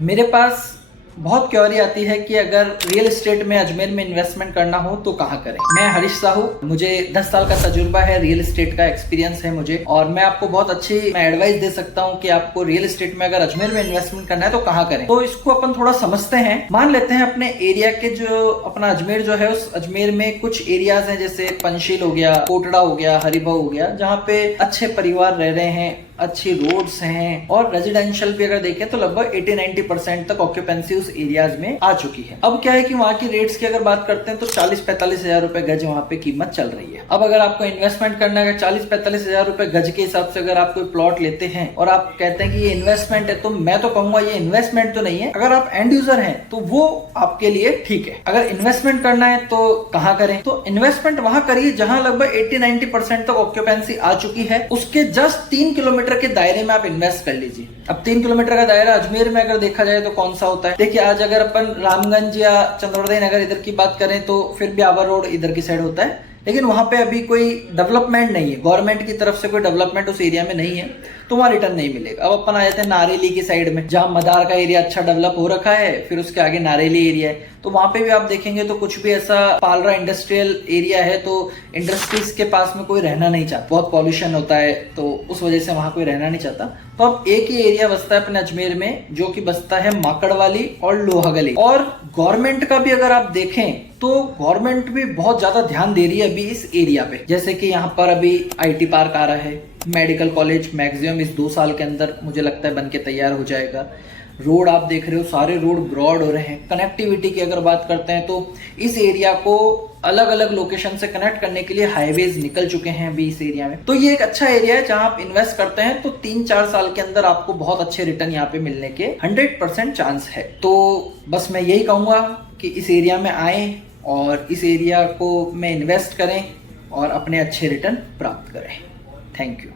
मेरे पास बहुत क्वेरी आती है कि अगर रियल एस्टेट में अजमेर में इन्वेस्टमेंट करना हो तो कहाँ करें। मैं हरीश साहू, मुझे 10 साल का तजुर्बा है, रियल एस्टेट का एक्सपीरियंस है मुझे, और मैं आपको बहुत अच्छी एडवाइस दे सकता हूँ कि आपको रियल एस्टेट में अगर अजमेर में इन्वेस्टमेंट करना है तो कहाँ करें। तो इसको अपन थोड़ा समझते हैं। मान लेते हैं अपने एरिया के जो अपना अजमेर जो है, उस अजमेर में कुछ एरियाज हैं, जैसे पंचशील हो गया, कोटड़ा हो गया, हरिभाव हो गया, जहाँ पे अच्छे परिवार रह रहे हैं, अच्छी रोड्स हैं, और रेजिडेंशियल भी अगर देखें तो लगभग 80-90% तक ऑक्यूपेंसी उस एरियाज में आ चुकी है। अब क्या है कि वहां की रेट्स की अगर बात करते हैं तो 40-45 हजार रुपए गज वहां पे कीमत चल रही है। अब अगर आपको इन्वेस्टमेंट करना है 40-45 हजार रुपए गज के हिसाब से अगर आप कोई प्लॉट लेते हैं और आप कहते हैं कि ये इन्वेस्टमेंट है, तो मैं तो कहूंगा ये इन्वेस्टमेंट तो नहीं है। अगर आप एंड यूजर हैं तो वो आपके लिए ठीक है। अगर इन्वेस्टमेंट करना है तो कहां करें? तो इन्वेस्टमेंट वहां करिए जहां लगभग 80-90% तक ऑक्यूपेंसी आ चुकी है, उसके जस्ट 3 किलोमीटर के दायरे में आप इन्वेस्ट कर लीजिए। अब 3 किलोमीटर का दायरा अजमेर में अगर देखा जाए तो कौन सा होता है? देखिए, आज अगर अपन रामगंज या चंद्रोदय नगर इधर की बात करें तो फिर भी आवर रोड इधर की साइड होता है, लेकिन वहां पे अभी कोई डेवलपमेंट नहीं है, गवर्नमेंट की तरफ से कोई डेवलपमेंट उस एरिया में नहीं है, तो वहां रिटर्न नहीं मिलेगा। अब अपन आ जाते हैं नारेली की साइड में, जहां मदार का एरिया अच्छा डेवलप हो रखा है, फिर उसके आगे नारेली एरिया है, तो वहां पे भी आप देखेंगे तो कुछ भी ऐसा पालरा इंडस्ट्रियल एरिया है, तो इंडस्ट्रीज के पास में कोई रहना नहीं चाहता, बहुत पॉल्यूशन होता है, तो उस वजह से वहां कोई रहना नहीं चाहता। तो अब एक ही एरिया बसता है अपने अजमेर में, जो कि बसता है माकड़वाली और लोहागली। और गवर्नमेंट का भी अगर आप देखें तो गवर्नमेंट भी बहुत ज्यादा ध्यान दे रही है अभी इस एरिया पे। जैसे कि यहाँ पर अभी आईटी पार्क आ रहा है, मेडिकल कॉलेज मैक्सिमम इस 2 साल के अंदर मुझे लगता है बन के तैयार हो जाएगा। रोड आप देख रहे हो, सारे रोड ब्रॉड हो रहे हैं। कनेक्टिविटी की अगर बात करते हैं तो इस एरिया को अलग अलग लोकेशन से कनेक्ट करने के लिए हाईवेज निकल चुके हैं अभी इस एरिया में। तो ये एक अच्छा एरिया है जहां आप इन्वेस्ट करते हैं तो 3-4 साल के अंदर आपको बहुत अच्छे रिटर्न यहाँ पे मिलने के 100% चांस है। तो बस मैं यही कहूंगा कि इस एरिया में आए और इस एरिया को में इन्वेस्ट करें और अपने अच्छे रिटर्न प्राप्त करें। Thank you.